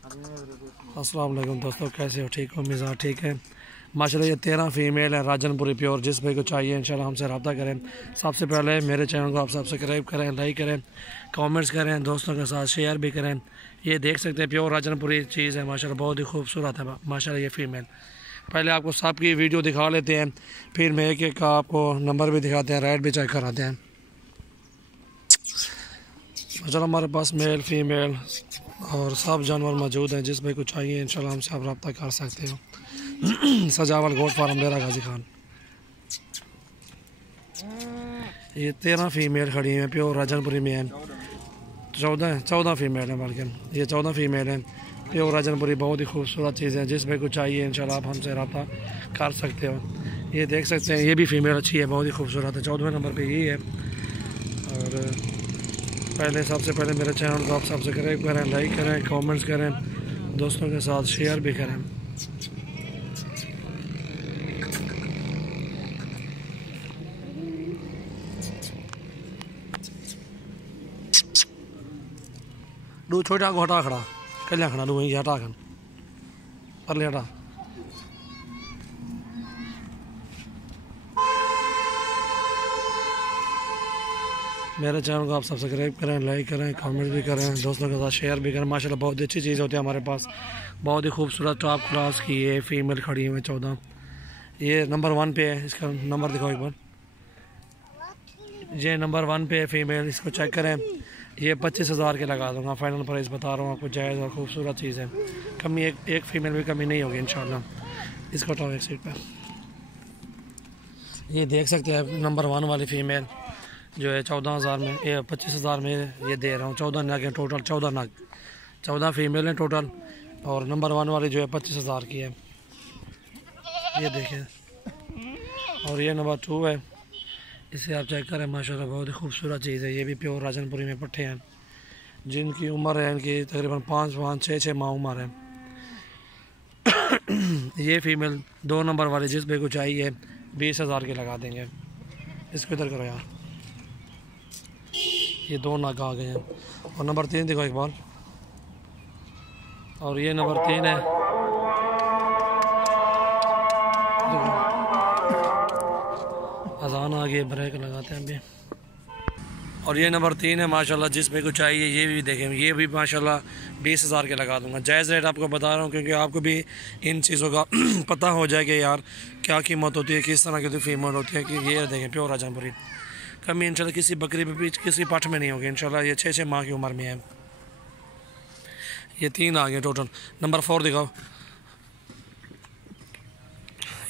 अस्सलाम वालेकुम दोस्तों, कैसे हो? ठीक हो? मिजाज ठीक है माशाल्लाह। ये 13 फीमेल है राजनपुरी प्योर। जिस भाई को चाहिए इंशाल्लाह हमसे रब्ता करें। सबसे पहले मेरे चैनल को आप सब्सक्राइब करें, लाइक करें, कमेंट्स करें, दोस्तों के साथ शेयर भी करें। ये देख सकते हैं प्योर राजनपुरी चीज़ है माशाल्लाह, बहुत ही खूबसूरत है माशाल्लाह ये फ़ीमेल। पहले आपको सबकी वीडियो दिखा लेते हैं, फिर मैं एक एक का आपको नंबर भी दिखाते हैं, रेट भी चेक कराते हैं। माशाल्लाह हमारे पास मेल फीमेल और सब जानवर मौजूद हैं। जिस भाई को चाहिए इंशाल्लाह हमसे आप रब्ता कर सकते हो। सजावल गोट फार्म डेरा गाजी खान। ये 13 फीमेल खड़ी हैं प्योर राजनपुरी में हैं। 14 फीमेल हैं, बल्कि ये 14 फीमेल हैं प्योर राजनपुरी। बहुत ही खूबसूरत चीज़ है। जिस भाई को चाहिए इंशाल्लाह आप हमसे रब्ता कर सकते हो। ये देख सकते हैं, ये भी फीमेल अच्छी है, बहुत ही खूबसूरत है। 14वें नंबर पे यही है। और सबसे पहले मेरे चैनल को आप सब्सक्राइब करें, लाइक करें, कमेंट्स करें, दोस्तों के साथ शेयर भी करें। दू छोटा को हटा खड़ा कल्या खड़ा दू वहीं हटा कर परले हटा। मेरे चैनल को आप सब्सक्राइब करें, लाइक करें, कमेंट भी करें, दोस्तों के साथ शेयर भी करें। माशाल्लाह बहुत अच्छी चीज़ होती है हमारे पास। बहुत ही खूबसूरत टॉप क्लास की ये फीमेल खड़ी हुई 14। ये नंबर 1 पे है। इसका नंबर दिखाओ एक बार। ये नंबर 1 पे है फीमेल। इसको चेक करें। ये 25,000 के लगा दूंगा, फाइनल प्राइस बता रहा हूँ आपको। जायज़ और खूबसूरत चीज़ है। कमी एक फीमेल भी कमी नहीं होगी इंशाल्लाह। इसको उठाओ एक सीट पर। ये देख सकते हैं नंबर 1 वाली फ़ीमेल जो है 14,000 में, 25,000 में ये दे रहा हूँ। 14 नग है टोटल, 14 नग, 14 फीमेल हैं टोटल। और नंबर 1 वाली जो है 25,000 की है, ये देखें। और ये नंबर 2 है, इसे आप चेक करें। माशाल्लाह बहुत ही खूबसूरत चीज़ है। ये भी प्योर राजनपुरी में पट्टे हैं, जिनकी उम्र है इनकी तकरीबन 5-6 माह उम्र है। ये फीमेल 2 नंबर वाली जिस भाई को चाहिए 20,000 के लगा देंगे। इसको इधर करो यार। ये 2 नाग आ गए हैं। और नंबर 3 देखो एक बार। और ये नंबर 3 है। अजान आ गई, ब्रेक लगाते हैं अभी। और ये नंबर 3 है माशाल्लाह, जिस भाई को चाहिए ये भी देखें। ये भी माशाल्लाह 20,000 के लगा दूंगा। जायज़ रेट आपको बता रहा हूँ, क्योंकि आपको भी इन चीज़ों का पता हो जाएगा यार क्या कीमत होती है, किस तरह की फीमेल होती है। कि ये देखें प्योर राजनपुरी। कमी इंशाल्लाह किसी बकरी पे किसी पठ में नहीं होगी इंशाल्लाह। ये 6 माह की उम्र में है। ये 3 आ गए टोटल। नंबर 4 दिखाओ।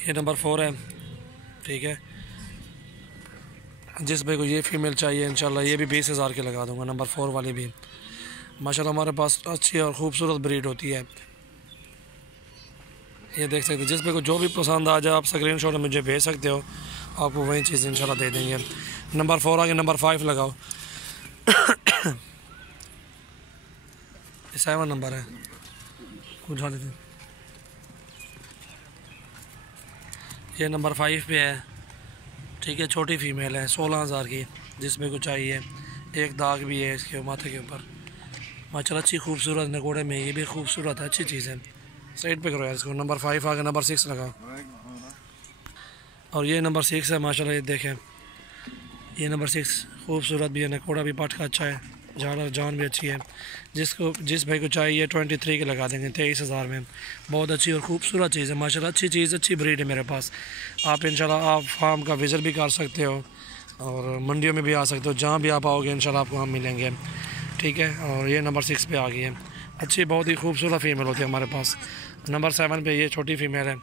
ये नंबर 4 है, ठीक है। जिस भाई को ये फीमेल चाहिए इंशाल्लाह ये भी 20,000 के लगा दूंगा। नंबर 4 वाली भी माशाल्लाह हमारे पास अच्छी और ख़ूबसूरत ब्रीड होती है। ये देख सकते हैं। जिस भाई को जो भी पसंद आ जाए आप स्क्रीनशॉट मुझे भेज सकते हो, आपको वही चीज़ इंशाल्लाह दे देंगे। नंबर 4 आगे। नंबर 5 लगाओ। 7 नंबर है, उठा लेते। ये नंबर 5 पे है, ठीक है। छोटी फीमेल है 16,000 की, जिसमें को चाहिए। एक दाग भी है इसके माथे के ऊपर माशाल्लाह। अच्छी खूबसूरत नकोड़े में ये भी खूबसूरत है, अच्छी चीज़ है। साइड पे करो यार इसको। नंबर 5 आगे। नंबर 6 लगाओ। और ये नंबर 6 है माशाल्लाह। ये देखें, ये नंबर 6 खूबसूरत भी है, नकोड़ा भी पाठ का अच्छा है, जान और जान भी अच्छी है। जिस भाई को चाहिए 23 के लगा देंगे 23,000 में। बहुत अच्छी और ख़ूबसूरत चीज़ है माशाल्लाह। अच्छी चीज़, अच्छी ब्रीड है मेरे पास। आप इंशाल्लाह आप फार्म का विज़िट भी कर सकते हो और मंडियों में भी आ सकते हो। जहाँ भी आप आओगे इंशाल्लाह आपको हम मिलेंगे, ठीक है। और ये नंबर 6 पे आ गई है। अच्छी बहुत ही खूबसूरत फीमेल होती है हमारे पास। नंबर 7 पे ये छोटी फीमेल है,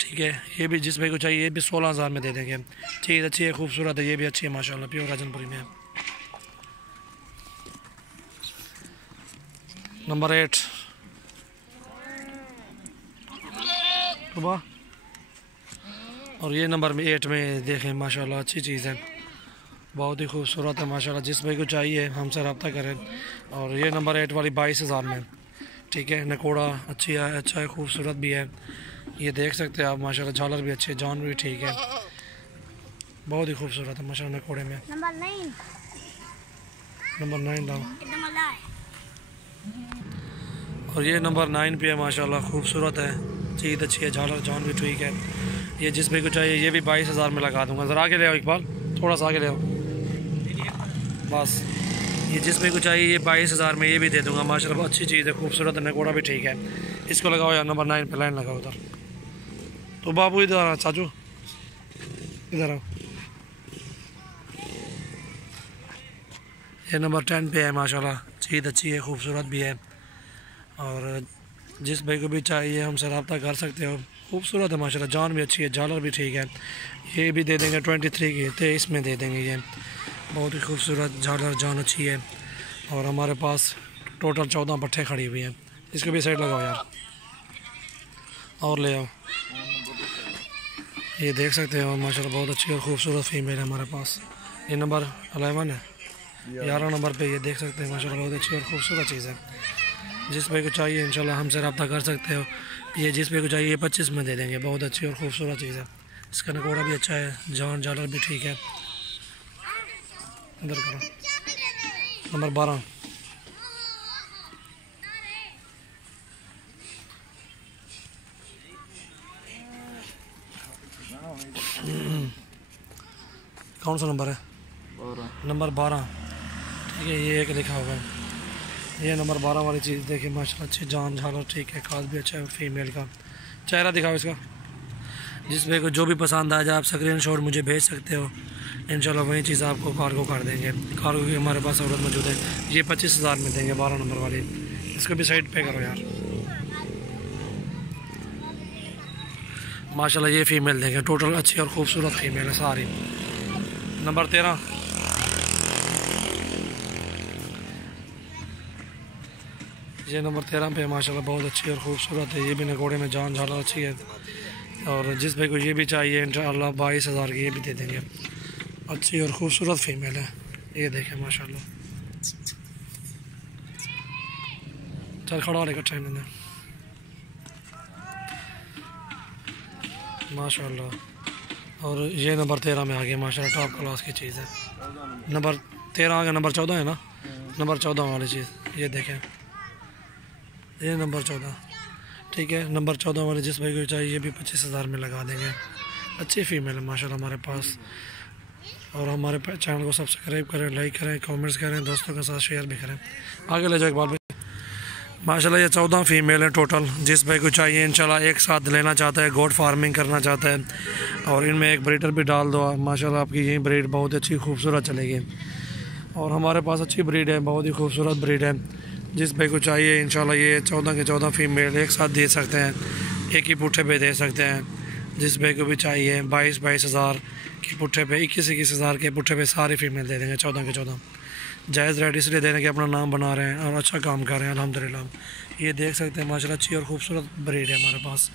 ठीक है। ये भी जिस भाई को चाहिए ये भी 16,000 में दे देंगे। चीज़ अच्छी है, खूबसूरत है, ये भी अच्छी है माशाल्लाह, प्योर राजनपुरी में है। नंबर 8 सुबह। और ये नंबर 8 में देखें माशाल्लाह अच्छी चीज़ है, बहुत ही खूबसूरत है माशाल्लाह। जिस भाई को चाहिए हमसे रब्ता करें। और ये नंबर 8 वाली 22,000 में, ठीक है। नकोड़ा अच्छी है, अच्छा है, खूबसूरत भी है। ये देख सकते हैं आप माशाल्लाह। झालर भी अच्छी है, जान भी ठीक है, बहुत ही खूबसूरत है माशाल्लाह नकोड़े में। नंबर 9 लाओ। और ये नंबर 9 पे है माशाल्लाह, खूबसूरत है, चीज़ अच्छी है, झालर जान भी ठीक है। ये जिस भाई को चाहिए ये भी 22,000 में लगा दूंगा। ज़रा आगे ले आओ इकबाल, थोड़ा सा आगे ले आओ बस। ये जिस भाई को चाहिए ये 22,000 में ये भी दे दूंगा माशाल्लाह, अच्छी चीज़ है, खूबसूरत है, नकोड़ा भी ठीक है। इसको लगाओ यार, नंबर 9 पे लाइन लगाओ उधर। तो बाबू इधर आ, चाचू इधर आओ। ये नंबर 10 पे है माशाल्लाह, चीज़ अच्छी है, खूबसूरत भी है। और जिस भाई को भी चाहिए हमसे रब्ता कर सकते हो, खूबसूरत है माशाल्लाह, जान भी अच्छी है, झालर भी ठीक है। ये भी दे देंगे 23 की, 23 में दे देंगे। ये बहुत ही खूबसूरत झालर जान अच्छी है। और हमारे पास टोटल 14 पट्ठे खड़ी हुई हैं। इसको भी साइड लगाओ यार और ले आओ। ये देख सकते हो माशाल्लाह, बहुत अच्छी और खूबसूरत फीमेल है हमारे पास। ये नंबर 11 है, 11 नंबर पे ये देख सकते हैं माशाल्लाह, बहुत अच्छी और खूबसूरत चीज़ है। जिस भाई को चाहिए इंशाल्लाह हमसे रब्ता कर सकते हो। ये जिस भाई को चाहिए ये 25 में दे देंगे, बहुत अच्छी और खूबसूरत चीज़ है। इसका नकोड़ा भी अच्छा है, जान झालर भी ठीक है। इधर करो, नंबर 12। कौन सा नंबर है? नंबर 12, ठीक है। ये एक लिखा होगा, ये नंबर 12 वाली चीज़ देखिए माशाल्लाह, अच्छी जान झालर ठीक है, खाद भी अच्छा है फीमेल का। चेहरा दिखाओ इसका। जिस भाई को जो भी पसंद आ जाए आप स्क्रीनशॉट मुझे भेज सकते हो, इंशाल्लाह वही चीज़ आपको कार्गो कर देंगे। कार्गो की हमारे पास सहूलत मौजूद है। ये 25,000 में देंगे, 12 नंबर वाली। इसको भी साइड पे करो यार माशाल्लाह, ये फ़ीमेल देंगे, टोटल अच्छी और ख़ूबसूरत फीमेल है सारी। नंबर 13, ये नंबर 13 पे माशाल्लाह, बहुत अच्छी और ख़ूबसूरत है। ये भी नकोड़े में जान झालर अच्छी है। और जिस भाई को ये भी चाहिए इंशाल्लाह 22,000 की ये भी दे देंगे, अच्छी और ख़ूबसूरत फीमेल है। ये देखें माशाल्लाह, चल खड़ा होने का टाइम है माशाल्लाह। और ये नंबर 13 में आ गया माशाल्लाह, टॉप क्लास की चीज़ है। नंबर 13 आ गया, नंबर 14 है ना, नंबर 14 वाली चीज़ ये देखें, ये नंबर 14, ठीक है। नंबर 14 वाले जिस भाई को चाहिए ये भी 25,000 में लगा देंगे, अच्छी फीमेल है माशाल्लाह हमारे पास। और हमारे चैनल को सब्सक्राइब करें, लाइक करें, कमेंट्स करें, दोस्तों के साथ शेयर भी करें। आगे ले जाओ इकबाल भाई। माशाल्लाह ये 14 फीमेल है टोटल। जिस भाई को चाहिए इंशाल्लाह एक साथ लेना चाहता है, गोट फार्मिंग करना चाहता है, और इनमें एक ब्रीडर भी डाल दो माशाल्लाह, आपकी यही ब्रीड बहुत अच्छी खूबसूरत चलेगी। और हमारे पास अच्छी ब्रीड है, बहुत ही खूबसूरत ब्रीड है। जिस भाई को चाहिए इंशाल्लाह ये 14 के 14 फीमेल एक साथ दे सकते हैं, एक ही पुट्ठे पे दे सकते हैं। जिस भाई को भी चाहिए 22,000 के पुट्ठे पे, 21,000 के पुट्ठे पे सारी फीमेल दे देंगे, 14 के 14 जायज़ रेट इसलिए देने के अपना नाम बना रहे हैं और अच्छा काम कर रहे हैं अल्हम्दुलिल्लाह। ये देख सकते हैं माशाल्लाह, अच्छी और खूबसूरत ब्रीड है हमारे पास।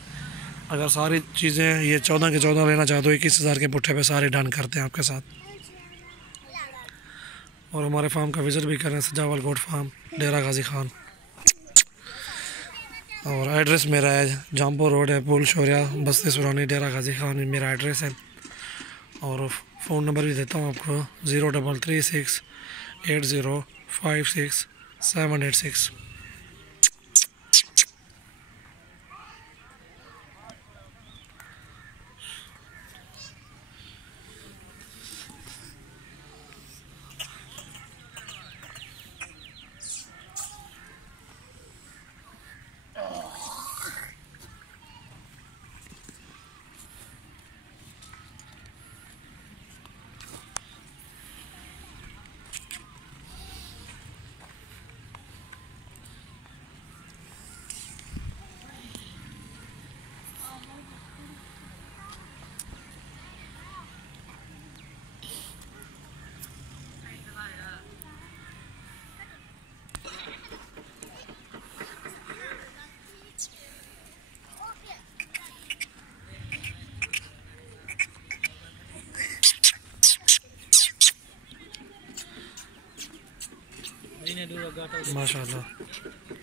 अगर सारी चीज़ें ये 14 के 14 लेना चाहते हो 21,000 के पुट्ठे पे सारे डन करते हैं आपके साथ। और हमारे फार्म का विज़िट भी करें, सजावल गोट फार्म, डेरा गाजी खान। और एड्रेस मेरा है जामपुर रोड है, पुल शौरिया, बस्ती सुरानी, डेरा गाजी खान मेरा एड्रेस है। और फ़ोन नंबर भी देता हूँ आपको, 0336 8056 786। माशाल्लाह